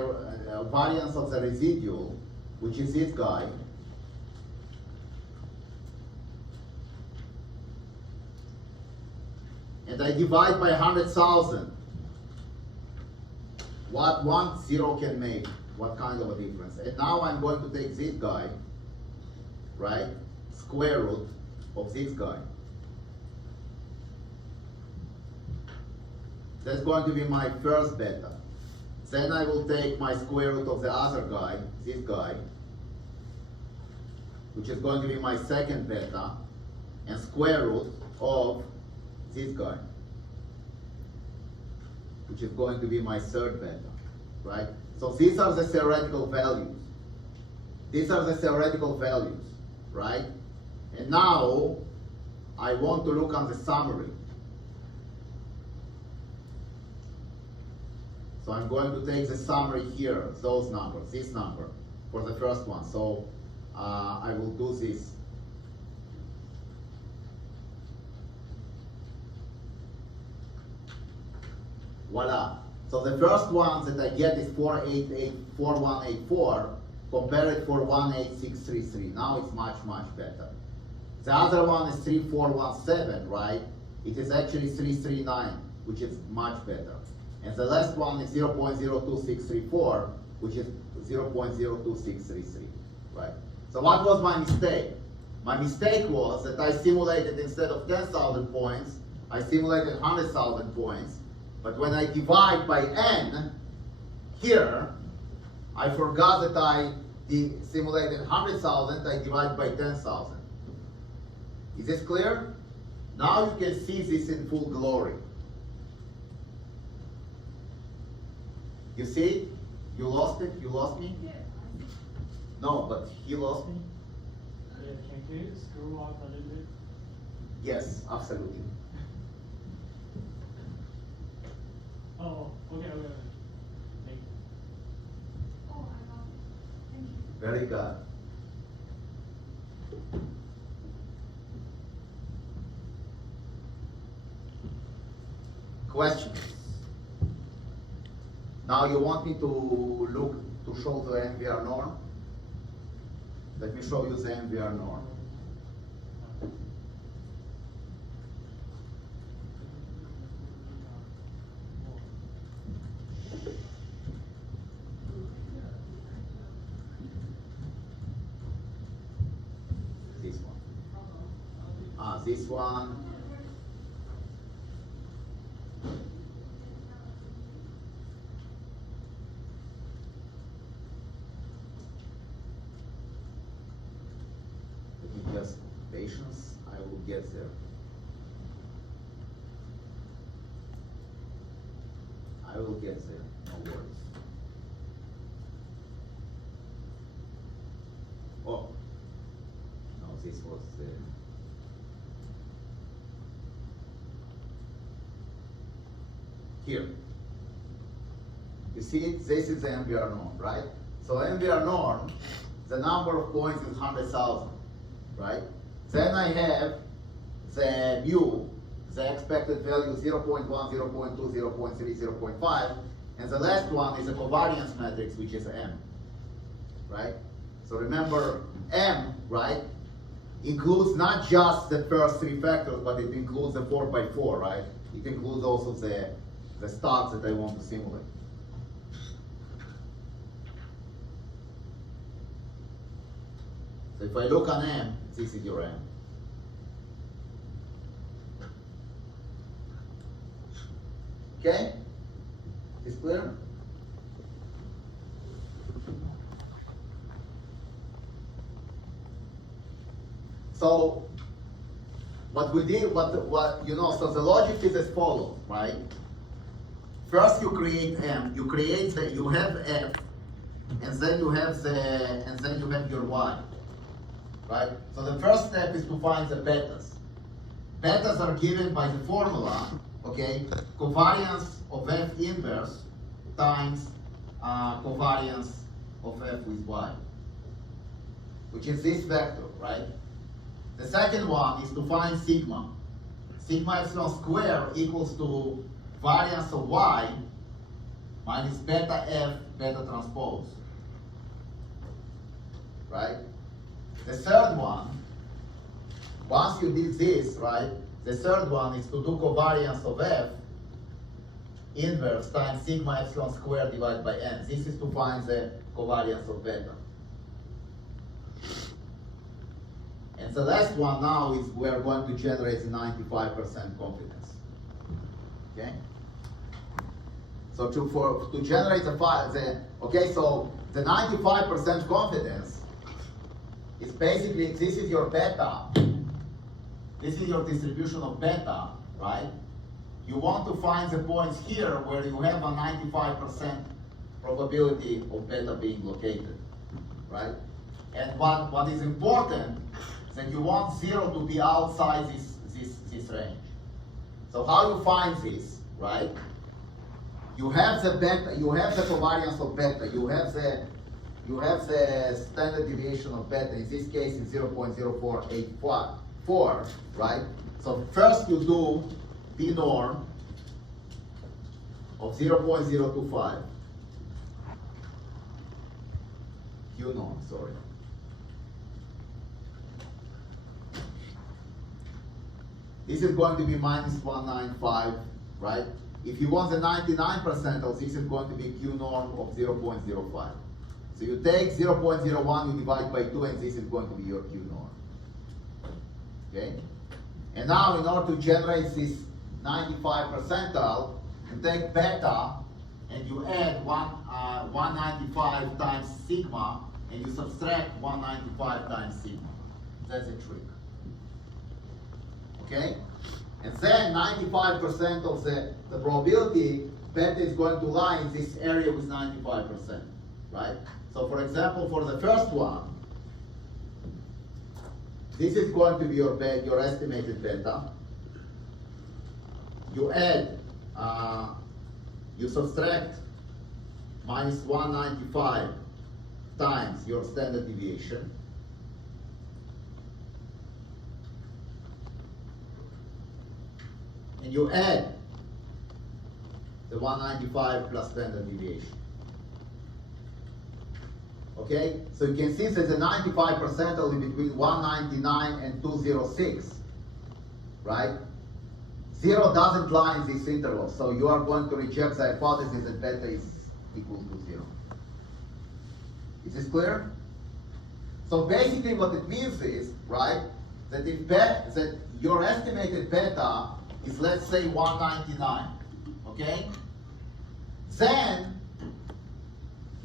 my variance of the residual, which is this guy, and I divide by 100,000. What 1 0 can make? What kind of a difference? And now I'm going to take this guy, right? Square root of this guy. That's going to be my first beta. Then I will take my square root of the other guy, this guy, which is going to be my second beta, and square root of this guy, which is going to be my third beta, right? So these are the theoretical values. These are the theoretical values, right? And now I want to look on the summary. So I'm going to take the summary here, those numbers, this number, for the first one. So I will do this. Voila. So the first one that I get is 4884184. Compare it for 18633. Now it's much, much better. The other one is 3417, right? It is actually 339, which is much better. And the last one is 0.02634, which is 0.02633, right? So what was my mistake? My mistake was that I simulated, instead of 10,000 points, I simulated 100,000 points. But when I divide by n, here, I forgot that I simulated 100,000, I divide by 10,000. Is this clear? Now you can see this in full glory. You see? You lost it? You lost me? Yeah. No, but he lost me? Yeah, can you scroll up a little bit? Yes, absolutely. Oh, okay. Thank you. Oh, I love it. Thank you. Very good. Questions? Now you want me to show the MVR norm? Let me show you the MVR norm. This one. This one. Just patience, I will get there. I will get there, no worries. Oh, no, this was here. You see it? This is the MVR norm, right? So MVR norm, the number of points is 100,000. Right? Then I have the mu, the expected value 0.1, 0.2, 0.3, 0.5, and the last one is a covariance matrix, which is M. Right? So remember, M, right, includes not just the first three factors, but it includes the 4x4, right? It includes also the stars that I want to simulate. So if I look on M, this is your M. Okay? Is clear? So what we did, so the logic is as follows, right? First you create M, you have F, and then you have your Y. Right? So the first step is to find the betas. Betas are given by the formula, okay? Covariance of F inverse times covariance of F with Y, which is this vector, right? The second one is to find sigma. Sigma epsilon square equals to variance of Y minus beta F beta transpose, right? The third one, once you did this, right, the third one is to do covariance of F inverse times sigma epsilon squared divided by n. This is to find the covariance of beta. And the last one now is we are going to generate the 95% confidence. Okay? So to generate okay, so the 95% confidence is basically, this is your beta, this is your distribution of beta, right? You want to find the points here where you have a 95% probability of beta being located, right? And what is important is that you want 0 to be outside this range. So how you find this, right? You have the beta, you have the covariance of beta, you have the standard deviation of beta, in this case it's 0.0484, right? So first you do p norm of 0.025. Q norm, sorry. This is going to be minus 195, right? If you want the 99% of this, is going to be Q norm of 0.05. So you take 0.01, you divide by 2, and this is going to be your Q norm. Okay? And now, in order to generate this 95 percentile, you take beta, and you add 195 times sigma, and you subtract 195 times sigma. That's a trick. Okay? And then 95% of the probability, beta is going to lie in this area with 95%, right? So for example, for the first one, this is going to be your estimated beta. You add, you subtract minus 195 times your standard deviation. And you add the 195 plus standard deviation. Okay? So you can see there's a 95% only between 199 and 206, right? 0 doesn't lie in this interval, so you are going to reject the hypothesis that beta is equal to 0. Is this clear? So basically what it means is, right, that if that your estimated beta is, let's say, 199, okay? Then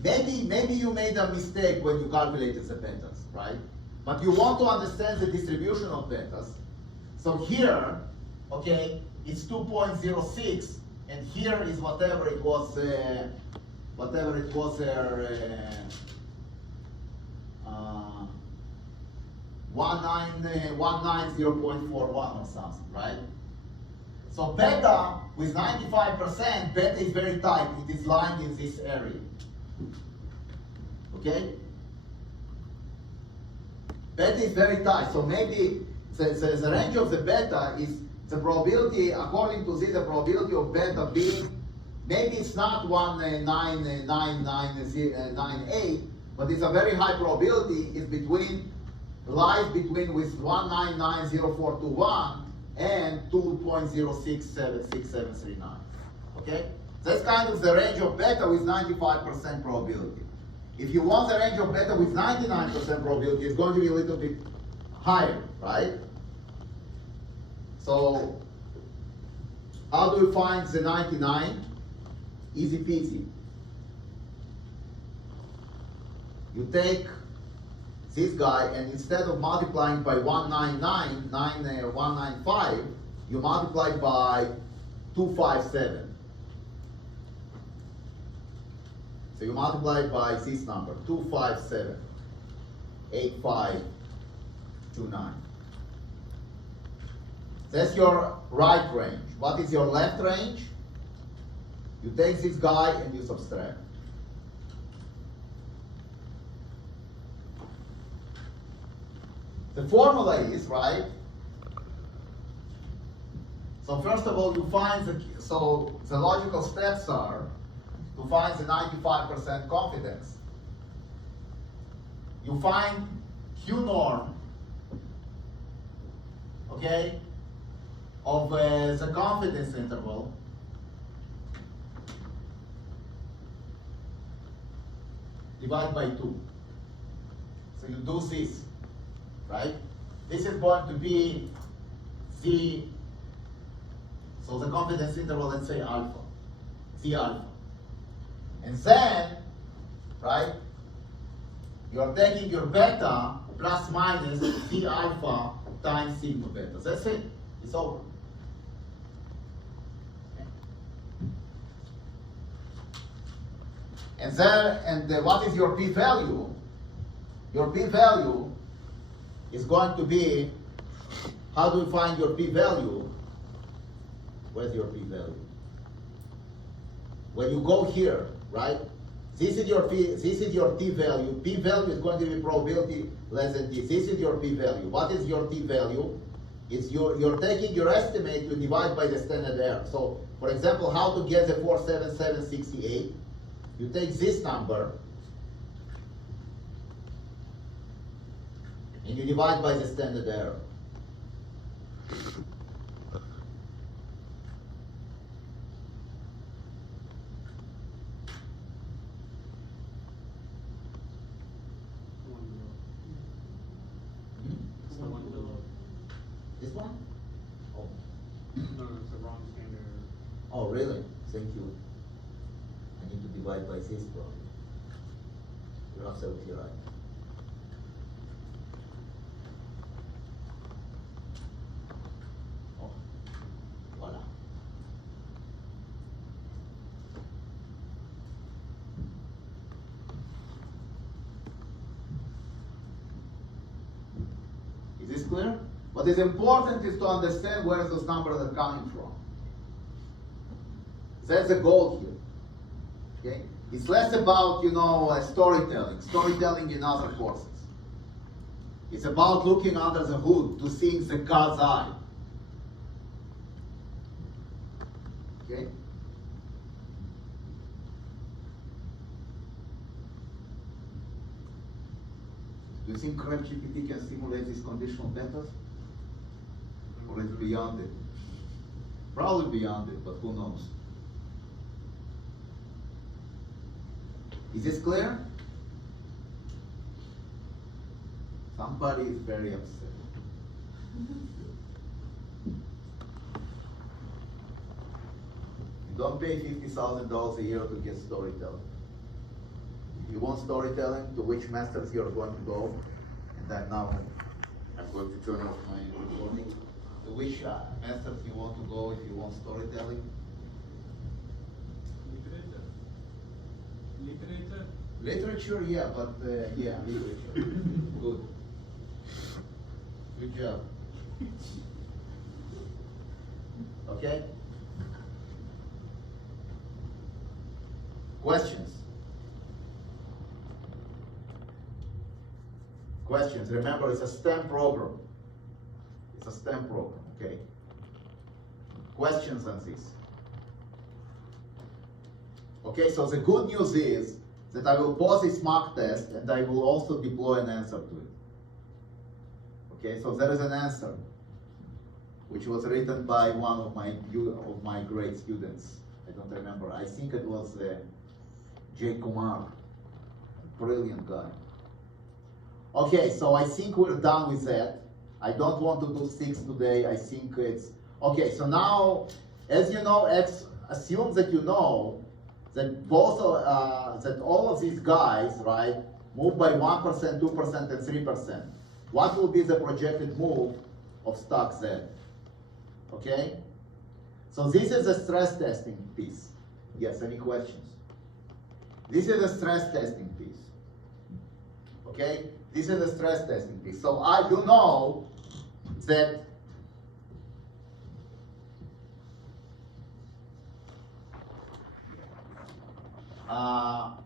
maybe you made a mistake when you calculated the betas, right? But you want to understand the distribution of betas. So here, okay, it's 2.06, and here is whatever it was 190.41 or something, right? So beta with 95%, beta is very tight. It is lying in this area. Okay? Beta is very tight. So maybe the range of the beta is the probability, according to this, the probability of beta being, maybe it's not 1.99998, but it's a very high probability. It's lies between with 1990421 and 2.066739. Okay? That's kind of the range of beta with 95% probability. If you want the range of beta with 99% probability, it's going to be a little bit higher, right? So, how do we find the 99? Easy peasy. You take this guy, and instead of multiplying by 195, you multiply by 257. So you multiply by this number, 257, 8529. That's your right range. What is your left range? You take this guy and you subtract. The formula is, right? So first of all, you find so the logical steps are, to find the 95% confidence. You find Q norm, okay, of the confidence interval. Divide by 2. So you do this, right? This is going to be the, so the confidence interval, let's say alpha, the alpha. And then, right, you're taking your beta plus minus the alpha times sigma beta. That's it. It's over. Okay. And then, what is your p-value? Your p-value is going to be, how do we find your p-value? Where's your p-value? When you go here, right? This is your t-value. P-value is going to be probability less than t. This is your p-value. What is your t-value? It's you're taking your estimate to divide by the standard error. So, for example, how to get the 47768? You take this number and you divide by the standard error. It's the one below. This one? Oh. No, it's the wrong standard. Oh, really? Thank you. I need to divide by this probably. You're absolutely right. Oh, voila. Is this clear? What is important is to understand where those numbers are coming from. That's the goal here. Okay? It's less about, storytelling in other courses. It's about looking under the hood to see the God's eye. Okay? Do you think CRAB-GPT can simulate these conditional betas? Or it's beyond it? Probably beyond it, but who knows? Is this clear? Somebody is very upset. You don't pay $50,000 a year to get storytelling. If you want storytelling, to which masters you're going to go, and then now I'm going to turn off my recording. To which masters you want to go if you want storytelling? Literature. Literature, yeah, but yeah, literature. Good. Good job. Okay? Questions? Questions. Remember, it's a STEM program. It's a STEM program, okay? Questions on this? Okay, so the good news is that I will pause this mock test and I will also deploy an answer to it. Okay, so there is an answer which was written by one of my great students. I don't remember. I think it was Jay Kumar. Brilliant guy. Okay, so I think we're done with that. I don't want to do 6 today. I think it's okay. So now, as you know, assume that you know that that all of these guys, right, move by 1%, 2%, and 3%. What will be the projected move of stock Z? Okay? So this is the stress testing piece. Yes, any questions? This is the stress testing piece. Okay? This is the stress testing piece. So I do know that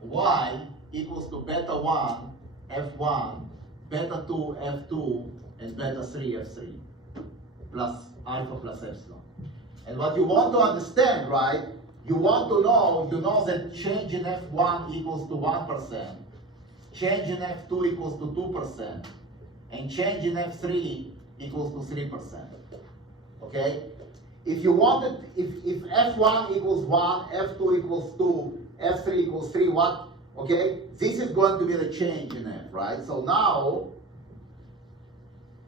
y equals to beta 1, f1, beta 2, f2, and beta 3, f3, plus alpha plus epsilon. And what you want to understand, right, you want to know, you know that change in F1 equals to 1%, change in F2 equals to 2%, and change in F3 equals to 3%. Okay? If you wanted, if F1 equals 1, F2 equals 2, F3 equals 3, what? Okay? This is going to be the change in F, right? So now,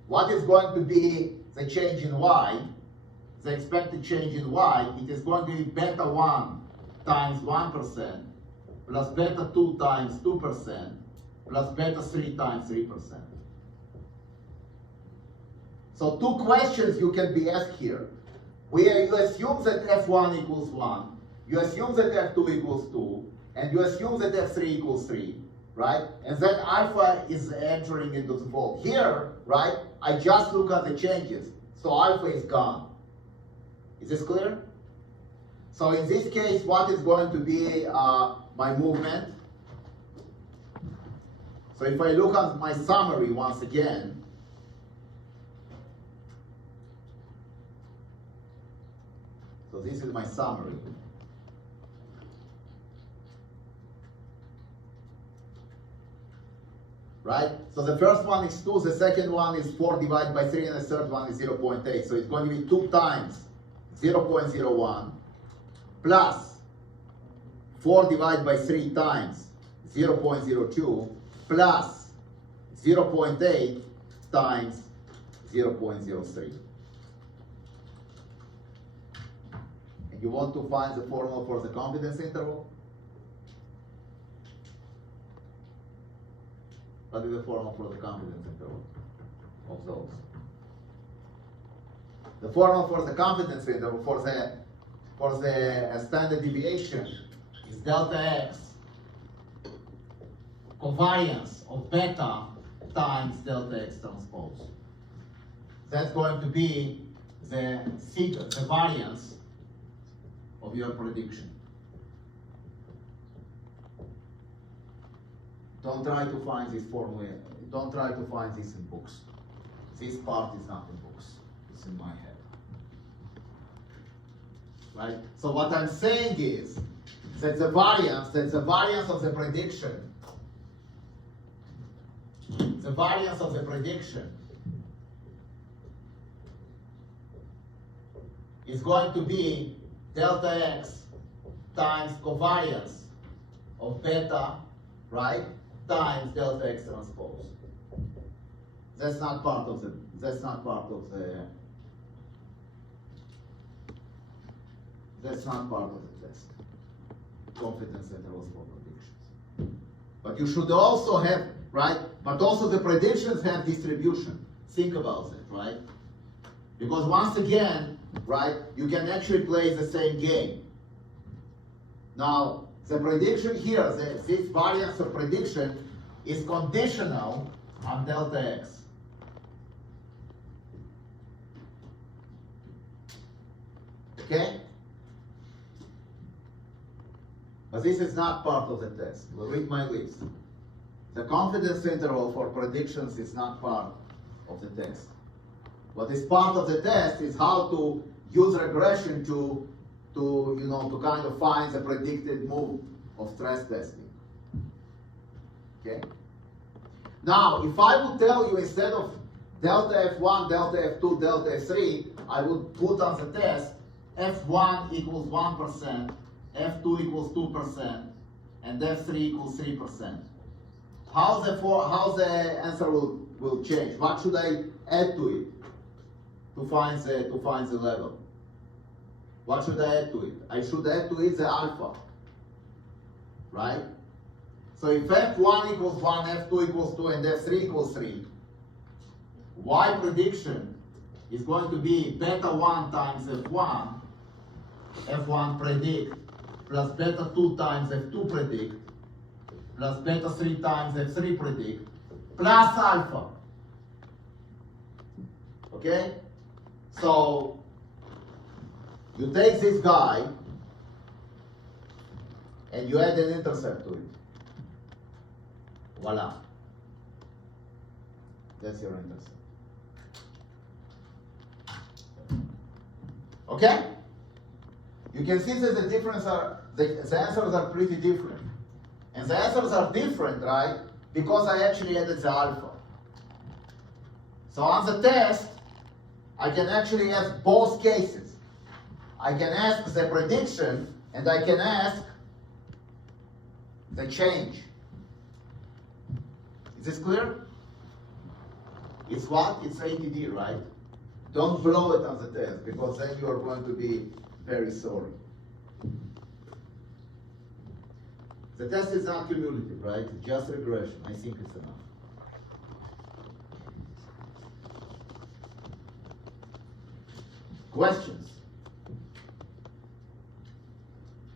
what is going to be the change in Y? The expected change in Y, it is going to be beta 1 times 1% plus beta 2 times 2% plus beta 3 times 3%. So two questions you can be asked here. Where you assume that F1 equals 1, you assume that F2 equals 2, and you assume that F3 equals 3, right? And then alpha is entering into the fold. Here, right, I just look at the changes. So alpha is gone. Is this clear? So in this case, what is going to be my movement? So if I look at my summary once again, so this is my summary. Right? So the first one is 2, the second one is 4 divided by 3, and the third one is 0.8. So it's going to be 2 times 0.01 plus 4 divided by 3 times 0.02 plus 0.8 times 0.03. And you want to find the formula for the confidence interval? What is the formula for the confidence interval of those? The formula for the confidence interval for the standard deviation is delta x covariance of beta times delta x transpose. That's going to be the variance of your prediction. Don't try to find this formula. Don't try to find this in books. This part is not in books. It's in my head. Right? So what I'm saying is that the variance of the prediction, is going to be delta x times covariance of beta, right, times delta x transpose. That's not part of the test. Confidence intervals for predictions. But you should also have, right, but also the predictions have distribution. Think about it, right? Because once again, right, you can actually play the same game. Now, the prediction here, this variance of prediction is conditional on delta x. Okay? But this is not part of the test. We'll read my list. The confidence interval for predictions is not part of the test. What is part of the test is how to use regression to kind of find the predicted move of stress testing. Okay? Now, if I would tell you instead of delta F1, delta F2, delta F3, I would put on the test F1 equals 1%, F2 equals 2%, and F3 equals 3%. How the answer will change? What should I add to it to find the level? What should I add to it? I should add to it the alpha, right? So if F1 equals 1, F2 equals 2, and F3 equals 3, Y prediction is going to be beta 1 times F1, F1 predict, plus beta 2 times F2 predict, plus beta 3 times F3 predict, plus alpha. Okay? So, you take this guy, and you add an intercept to it. Voila. That's your intercept. Okay? You can see that the difference are, the answers are pretty different. And the answers are different, right? Because I actually added the alpha. So on the test, I can actually ask both cases. I can ask the prediction, and I can ask the change. Is this clear? It's what? It's ATD, right? Don't blow it on the test, because then you are going to be very sorry. The test is not cumulative, right? It's just regression. I think it's enough. Questions?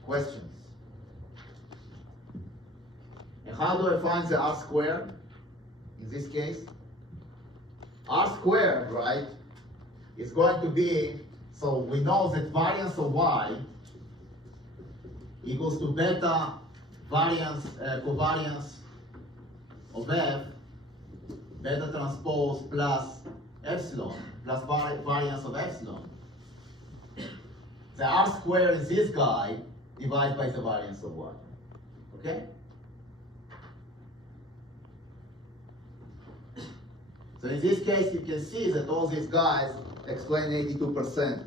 Questions? And how do I find the R squared in this case? R squared, right, is going to be, so we know that variance of y equals to beta variance, covariance of f, beta transpose plus epsilon, plus variance of epsilon. The R squared is this guy divided by the variance of y. Okay? So in this case, you can see that all these guys explain 82%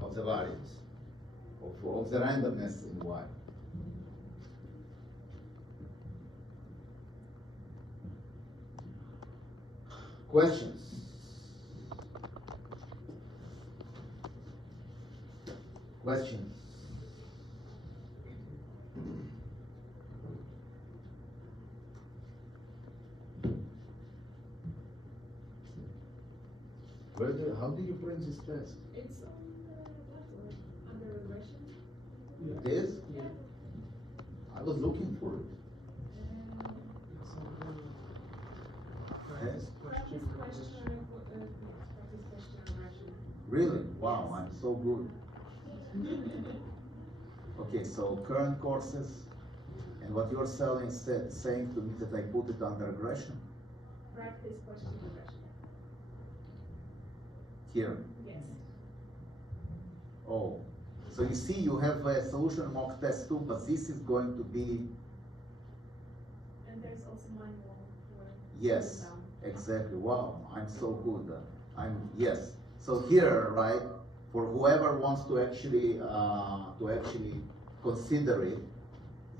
of the variance, of the randomness in y. Questions? Questions? How do you print this test? It's on the platform, under regression. It is? Yeah. I was looking for it. Yes? Practice question regression. Really? Wow, I'm so good. Okay, so current courses, and what you're saying to me that I put it under regression? Practice question regression. Here. Yes. Oh, so you see you have a solution mock test too, but this is going to be, And there's also manual for yes, down. exactly. Wow, I'm so good. Yes. So here, right, for whoever wants to actually consider it,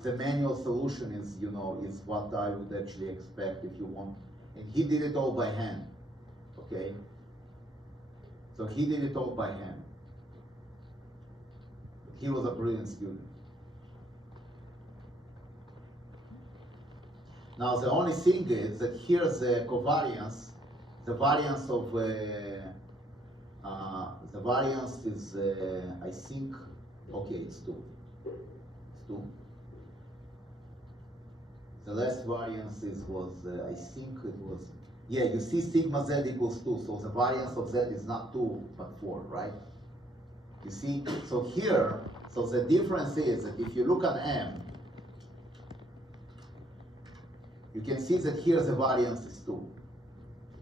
the manual solution is, is what I would actually expect if you want. And he did it all by hand, okay? So he did it all by hand. He was a brilliant student. Now the only thing is that here's the covariance, the variance of, the variance is, I think, okay, it's 2. It's 2. The last variance was, I think it was, yeah, you see sigma z equals 2, so the variance of z is not 2, but 4, right? You see? So here, so the difference is that if you look at M, you can see that here the variance is 2,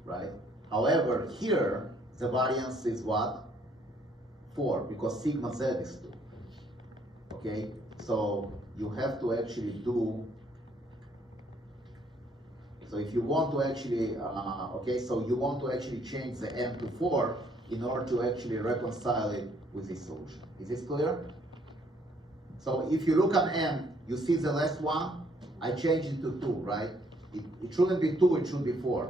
right? However, here, the variance is what? 4, because sigma z is 2, okay? So you have to actually do, so if you want to actually, okay, so you want to actually change the M to 4 in order to actually reconcile it with this solution. Is this clear? So if you look at M, you see the last one, I changed it to 2, right? It shouldn't be 2, it should be 4,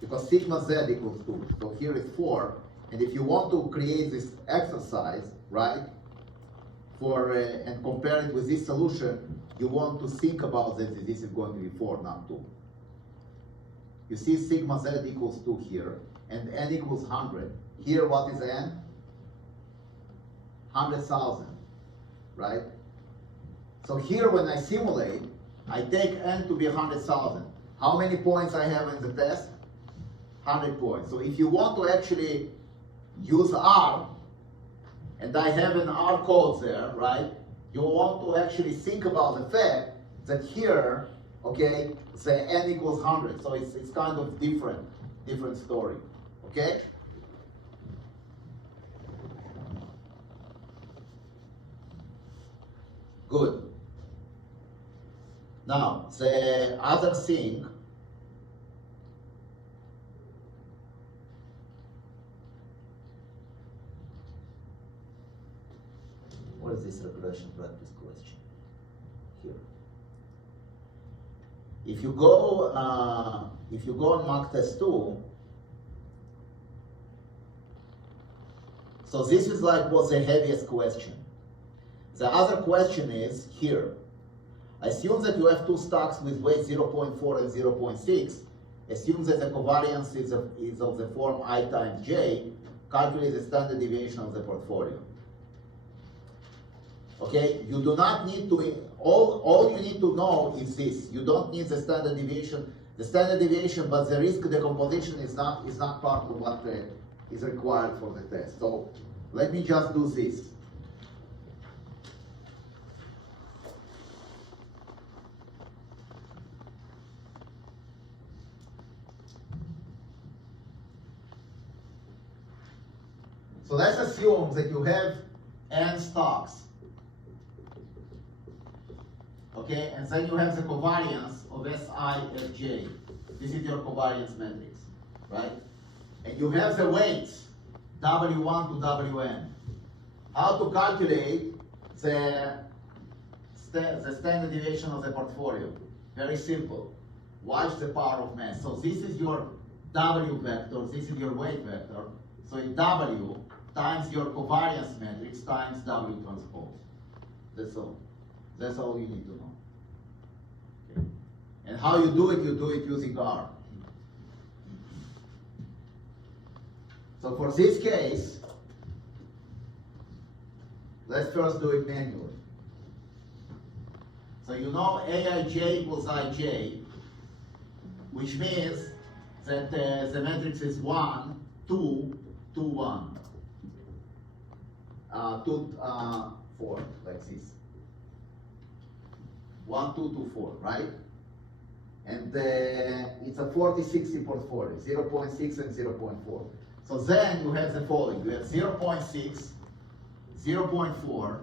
because sigma z equals 2. So here is 4, and if you want to create this exercise, right, for and compare it with this solution, you want to think about that this is going to be 4, not 2. You see sigma z equals 2 here, and n equals 100. Here, what is n? 100,000, right? So here, when I simulate, I take n to be 100,000. How many points I have in the test? 100 points. So if you want to actually use R, and I have an R code there, right? You want to actually think about the fact that here, okay, say n equals 100. So it's kind of different story, okay? Good. Now, the other thing, what is this regression practice question? Here. If you go on mock test 2, so this is like what's the heaviest question. The other question is here. Assume that you have two stocks with weight 0.4 and 0.6. Assume that the covariance is of the form I times J. Calculate the standard deviation of the portfolio. Okay, you do not need to, all you need to know is this. You don't need the standard deviation. The standard deviation, but the risk decomposition is not part of what is required for the test. So let me just do this. So let's assume that you have n stocks. Okay, and then you have the covariance of Si Fj. This is your covariance matrix, right? And you have the weights, W1 to Wn. How to calculate the standard deviation of the portfolio? Very simple. Watch the power of mass. So this is your W vector, this is your weight vector. So it's W times your covariance matrix times W transpose. That's all. That's all you need to know. Okay. And how you do it using R. So for this case, let's first do it manually. So you know Aij equals Ij, which means that the matrix is 1, 2, 2, 1. 2, 4, like this. 1, 2, 2, 4, right? And it's a 40-60 portfolio, 0.6 and 0.4. So then you have the following. You have 0.6, 0.4,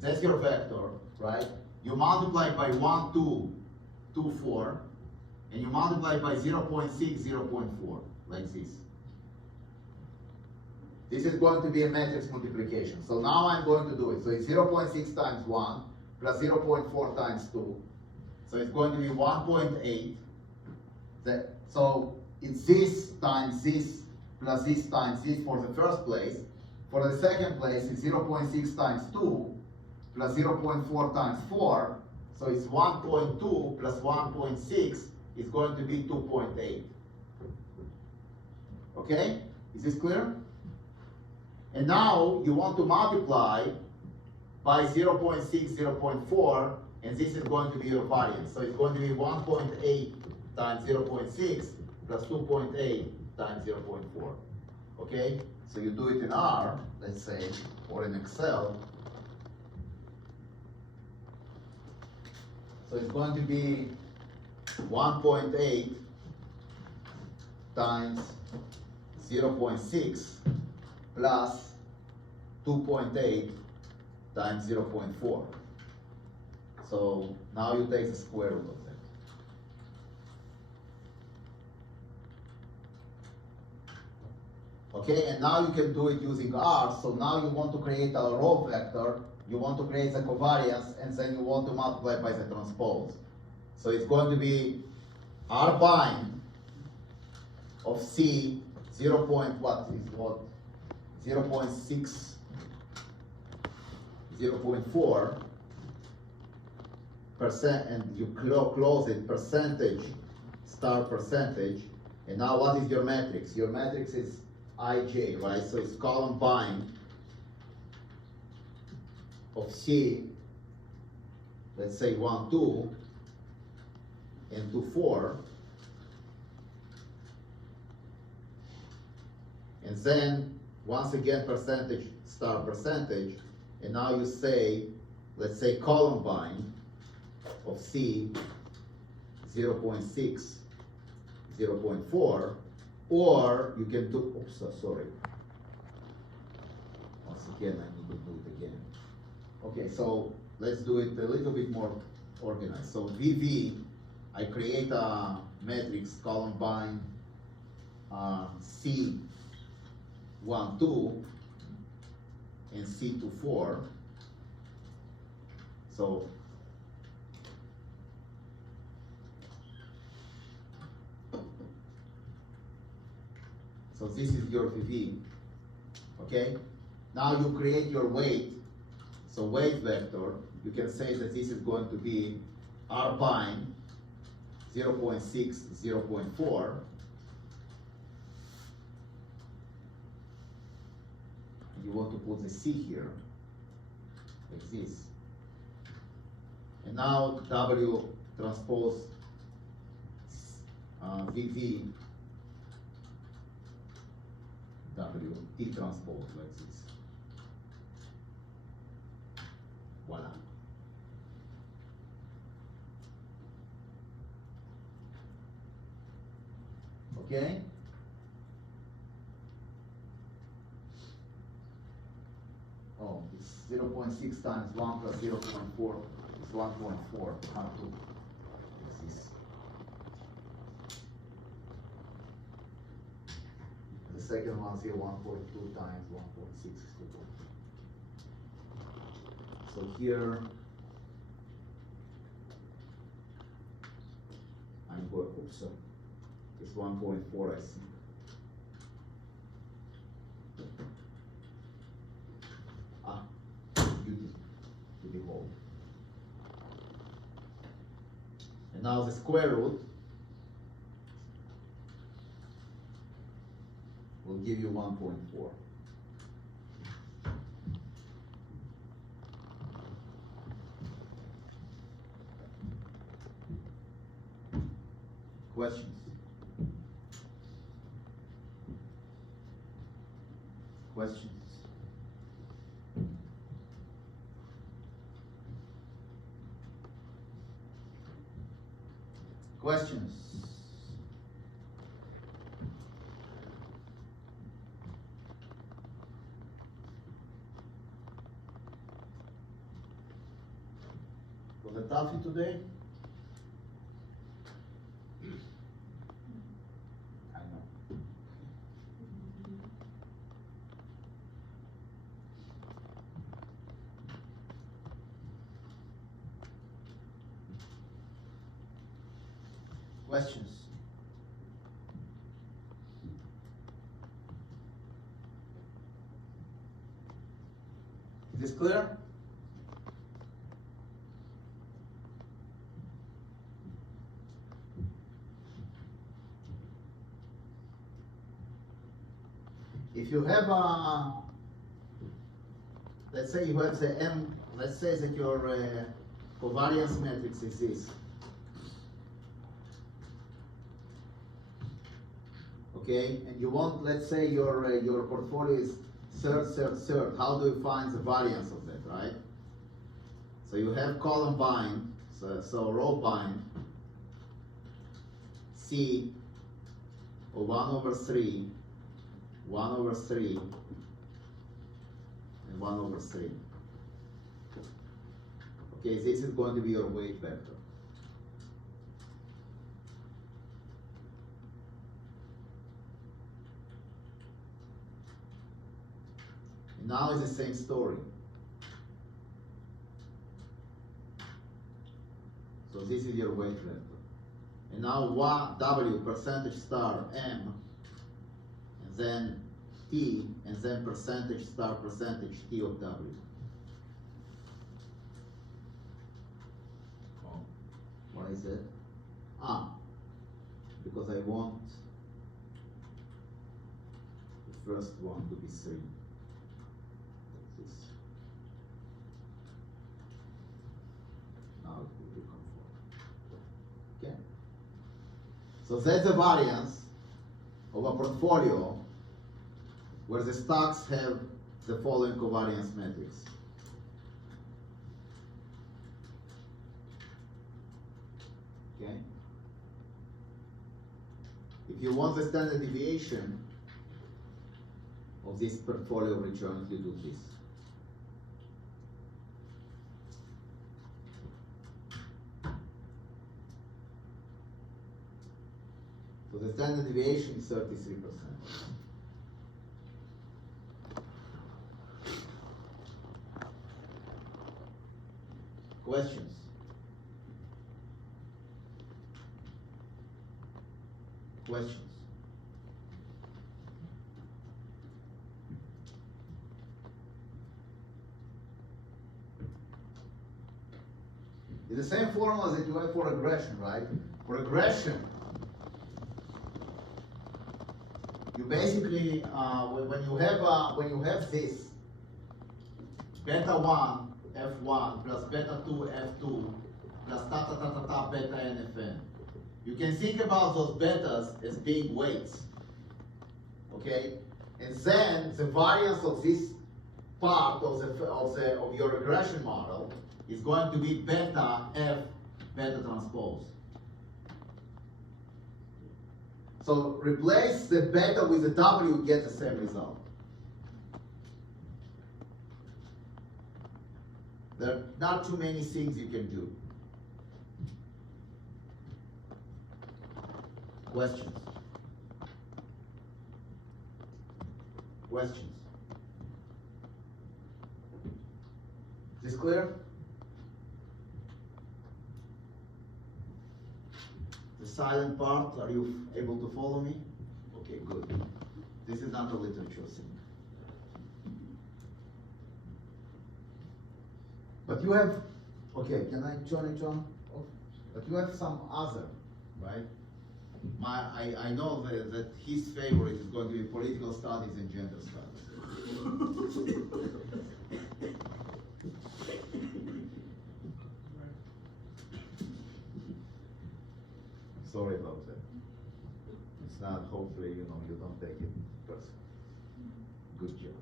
that's your vector, right? You multiply by 1, 2, 2, 4, and you multiply by 0.6, 0.4, like this. This is going to be a matrix multiplication. So now I'm going to do it. So it's 0.6 times 1 plus 0.4 times 2. So it's going to be 1.8. So it's this times this plus this times this for the first place. For the second place, it's 0.6 times 2 plus 0.4 times 4. So it's 1.2 plus 1.6 is going to be 2.8. Okay? Is this clear? And now you want to multiply by 0.6, 0.4, and this is going to be your variance. So it's going to be 1.8 times 0.6 plus 2.8 times 0.4. Okay? So you do it in R, let's say, or in Excel. So it's going to be 1.8 times 0.6 plus 2.8 times 0.4. So now you take the square root of that. Okay, and now you can do it using R. So now you want to create a row vector, you want to create the covariance, and then you want to multiply by the transpose. So it's going to be R bind of C 0.6, 0.4 percent, and you close it percentage, star percentage. And now what is your matrix? Your matrix is Ij, right? So it's column bind of C, let's say 1, 2, and 2, 4. And then, once again, percentage, star percentage, and now you say, let's say column bind of C 0.6, 0.4, or you can do, oops, sorry. Once again, I need to do it again. Okay, so let's do it a little bit more organized. So VV, I create a matrix Columbine C12 and C24. So this is your VV, okay? Now you create your weight. So weight vector, you can say that this is going to be R bind 0.6, 0.4. You want to put the C here, like this. And now W transpose VV W T transpose like this. Voila. Okay? Oh, it's 0.6 times 1 plus 0.4 is 1.4. How to this? The second one's here 1.2 times 1.6 is 2.2. So here I'm going, oops, sorry. It's 1.4, I think. To the whole. And now the square root will give you 1.4. Questions? Questions? Questions? Was it tough today? I know. Questions? Is this clear? If you have a, let's say you have the M, let's say that your covariance matrix is this. Okay, and you want, let's say your portfolio is third, third, third. How do you find the variance of that, right? So you have column bind, so row bind, C, or 1 over 3, 1 over 3, and 1 over 3. Okay, this is going to be your weight vector. And now it's the same story. So this is your weight vector. And now W percentage star M, and then T, and then percentage star percentage T of W. Oh, why is it? Because I want the first one to be 3. Like this. Now it will become 4. Okay? So that's the variance of a portfolio where the stocks have the following covariance matrix. Okay? If you want the standard deviation of this portfolio return, you do this. So the standard deviation is 33%. Questions? Questions? It's the same formula that you have for regression, right? For regression, you basically when you have this beta 1 f1 plus beta 2 f2 plus ta ta ta ta ta beta n fn. You can think about those betas as being weights, okay? And then the variance of this part of your regression model is going to be beta f beta transpose. So replace the beta with the w, you get the same result. There are not too many things you can do. Questions? Questions? Is this clear? The silent part, are you able to follow me? Okay, good. This is not a literature thing. But you have, okay, can I turn it on? Oh, but you have some other, right? I know that his favorite is going to be political studies and gender studies. Sorry about that. It's not, hopefully, you don't take it personally. Good job.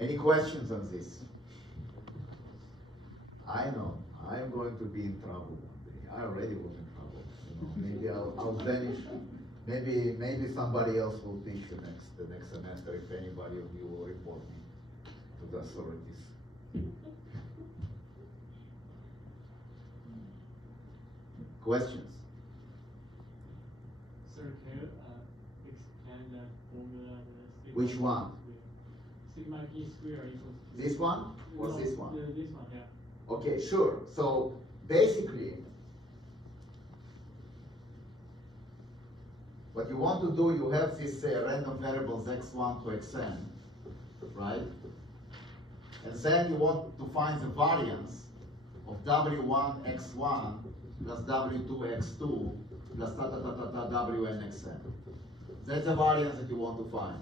Any questions on this? I know, I'm going to be in trouble one day. I already was in trouble. Maybe I'll vanish. Maybe somebody else will teach the next semester if anybody of you will report me to the authorities. Questions? Sir, can you explain that formula? Which one? Sigma p square equals to This one or No, this one? This one, yeah. Okay, sure. So basically, what you want to do, you have these random variables x1 to xn, right? And then you want to find the variance of w1 x1 plus w2 x2 plus ta ta ta ta ta wn xn. That's the variance that you want to find,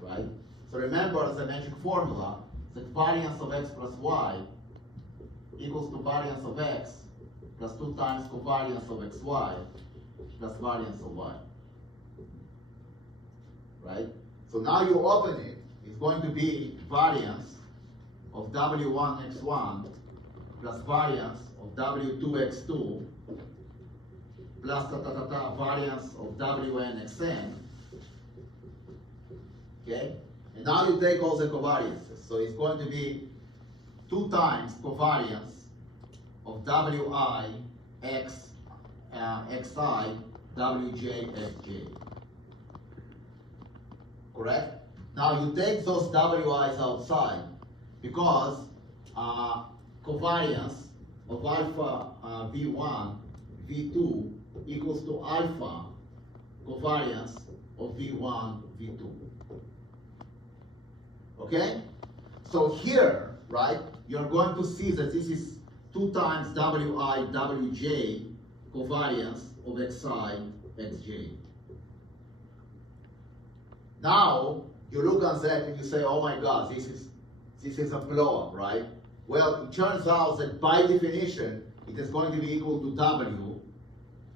right? So remember the magic formula that variance of x plus y equals to variance of x plus 2 times covariance of xy plus variance of y. Right? So now you open it, it's going to be variance of w1 x1 plus variance of w2 x2 plus ta ta ta ta variance of wn xn. Okay? And now you take all the covariances. So it's going to be 2 times covariance of wi x xi wj fj. Correct? Now you take those wi's outside because covariance of alpha v1 v2 equals to alpha covariance of v1 v2. Okay? So here, right, you're going to see that this is 2 times wi wj covariance of xi xj. Now you look at that and you say, oh my God, this is a blow-up, right? Well, it turns out that by definition it is going to be equal to w,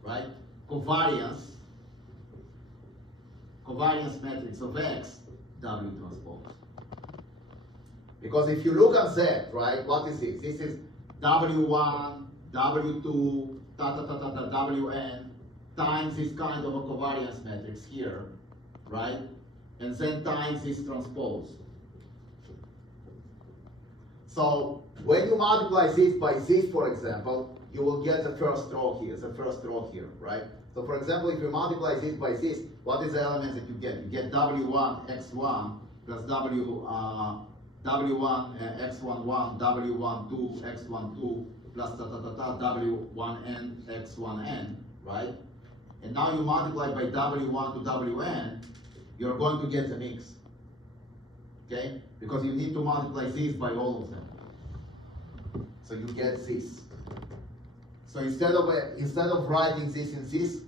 right? Covariance matrix of x, w transpose. Because if you look at that, right, what is this? This is w1, w2, ta ta ta ta ta wn times this kind of a covariance matrix here, right? And then times this transpose. So when you multiply this by this, for example, you will get the first row here, right? So for example, if you multiply this by this, what is the element that you get? You get W1 x1 plus W1 x11, W12 x12 plus W1n x1n, right? And now you multiply by W1 to Wn, you're going to get the mix. Okay? Because you need to multiply this by all of them. So you get this. So instead of writing this in this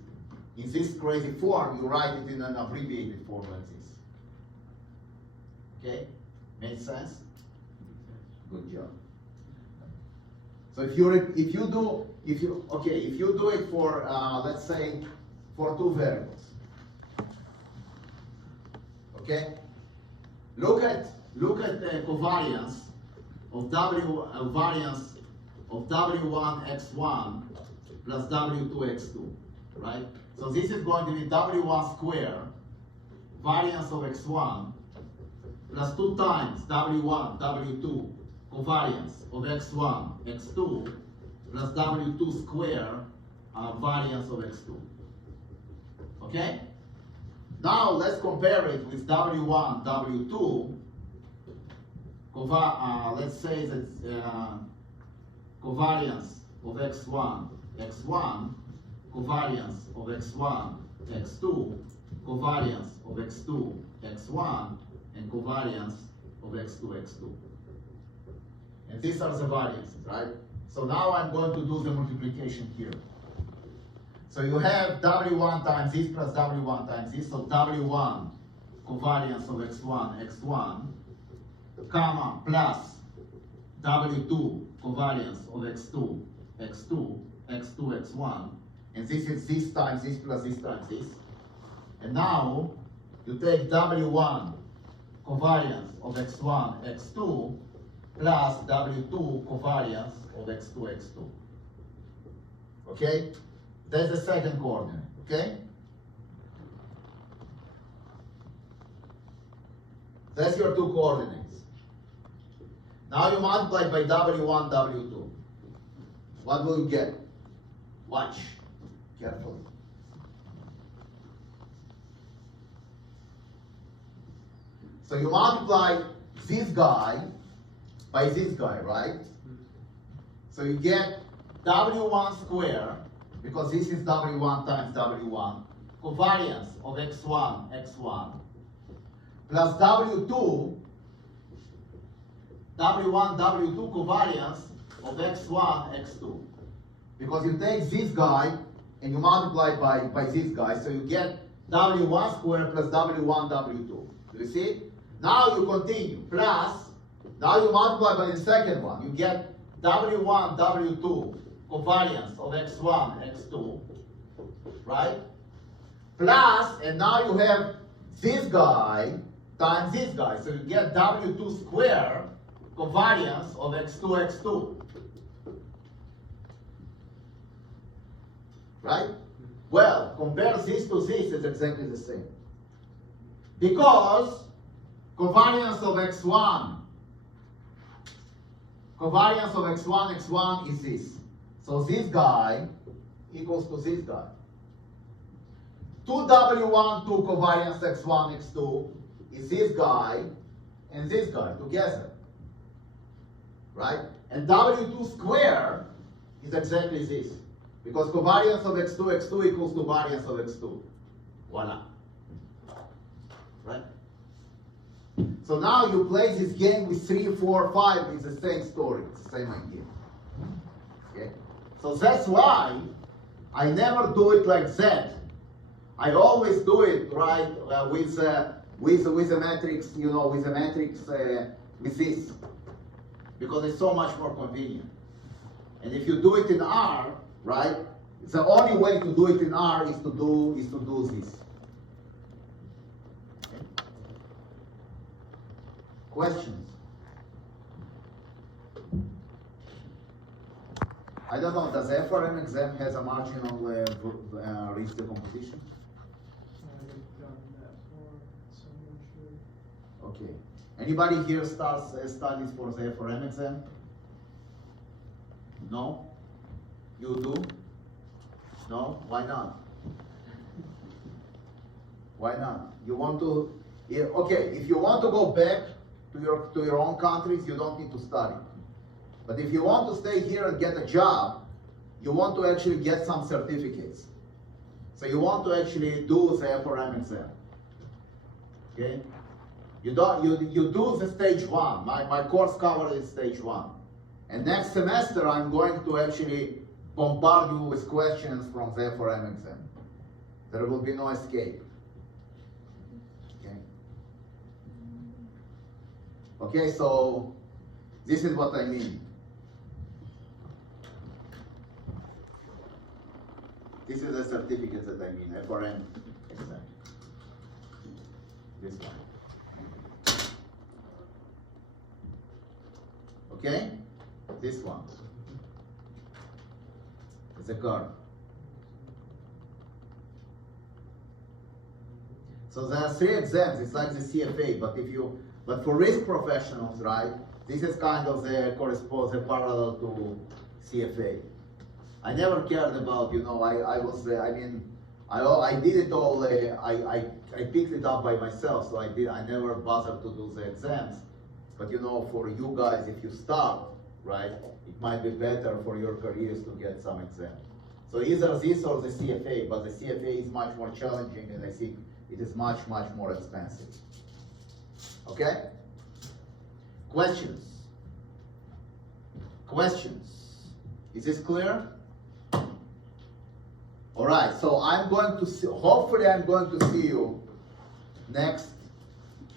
crazy form, you write it in an abbreviated form like this. Okay? Make sense? Good job. So if you do it for let's say for two variables. Okay? Look at the covariance of variance of W1 x1 plus W2 x2, right? So this is going to be W1 square variance of x1 plus 2 times W1 W2 covariance of x1 x2 plus W2 square variance of x2. Okay? Now let's compare it with W1 W2. Let's say that covariance of x1 x1, covariance of x1 x2, covariance of x2 x1, and covariance of x2 x2. And these are the variances, right? So now I'm going to do the multiplication here. So you have W1 times this plus W1 times this, so W1 covariance of x1 x1, comma, plus W2 covariance of x2 x2, x2 x1, and this is this times this plus this times this. And now you take W1 covariance of x1 x2 plus W2 covariance of x2 x2. Okay? That's the second coordinate, okay? That's your two coordinates. Now you multiply by W1, W2. What will you get? Watch carefully. So you multiply this guy by this guy, right? So you get W1 square, because this is W1 times W1, covariance of x1, x1, plus W2, W1, W2 covariance of x1, x2. Because you take this guy and you multiply by this guy, so you get W1 square plus W1, W2. Do you see? Now you continue, plus, now you multiply by the second one, you get W1, W2 covariance of x1, x2, right? Plus, and now you have this guy times this guy, so you get W2 square covariance of x2, x2. Right? Well, compare this to this is exactly the same. Because covariance of x1, x1 is this. So this guy equals to this guy. 2W1, 2 covariance x1, x2 is this guy and this guy together. Right? And W2 square is exactly this. Because covariance of x2, x2 equals to variance of x2. Voila. Right? So now you play this game with 3, 4, 5, it's the same story, it's the same idea. Okay? So that's why I never do it like that. I always do it right with a matrix, with this, because it's so much more convenient. And if you do it in R, right, the only way to do it in R is to do this. Okay? Questions? I don't know, does FRM exam has a marginal risk decomposition? I've done that for, so I'm not sure. Okay. Anybody here starts studies for the FRM exam? No? You do? No? Why not? Why not? You want to, yeah, okay, if you want to go back to your own countries, you don't need to study. But if you want to stay here and get a job, you want to actually get some certificates. So you want to actually do the FRM exam. Okay? You do the stage 1. My course cover is stage 1. And next semester I'm going to actually bombard you with questions from the FRM exam. There will be no escape. Okay? Okay, so this is what I mean. This is the certificate that I mean, FRM exam. This one. Okay? This one. It's a card. So there are 3 exams, it's like the CFA, but for risk professionals, right, this is kind of the parallel to CFA. I never cared about, I did it all, I picked it up by myself, so I never bothered to do the exams. But for you guys, if you start, right, it might be better for your careers to get some exams. So either this or the CFA, but the CFA is much more challenging and I think it is much, much more expensive. Okay? Questions? Questions? Is this clear? All right, so hopefully I'm going to see you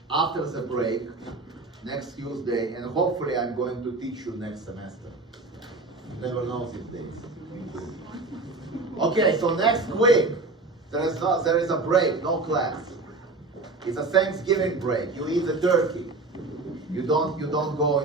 after the break, next Tuesday, and hopefully I'm going to teach you next semester. You never know these days. Okay, so next week, there is a break, no class. It's a Thanksgiving break. You eat the turkey. You don't go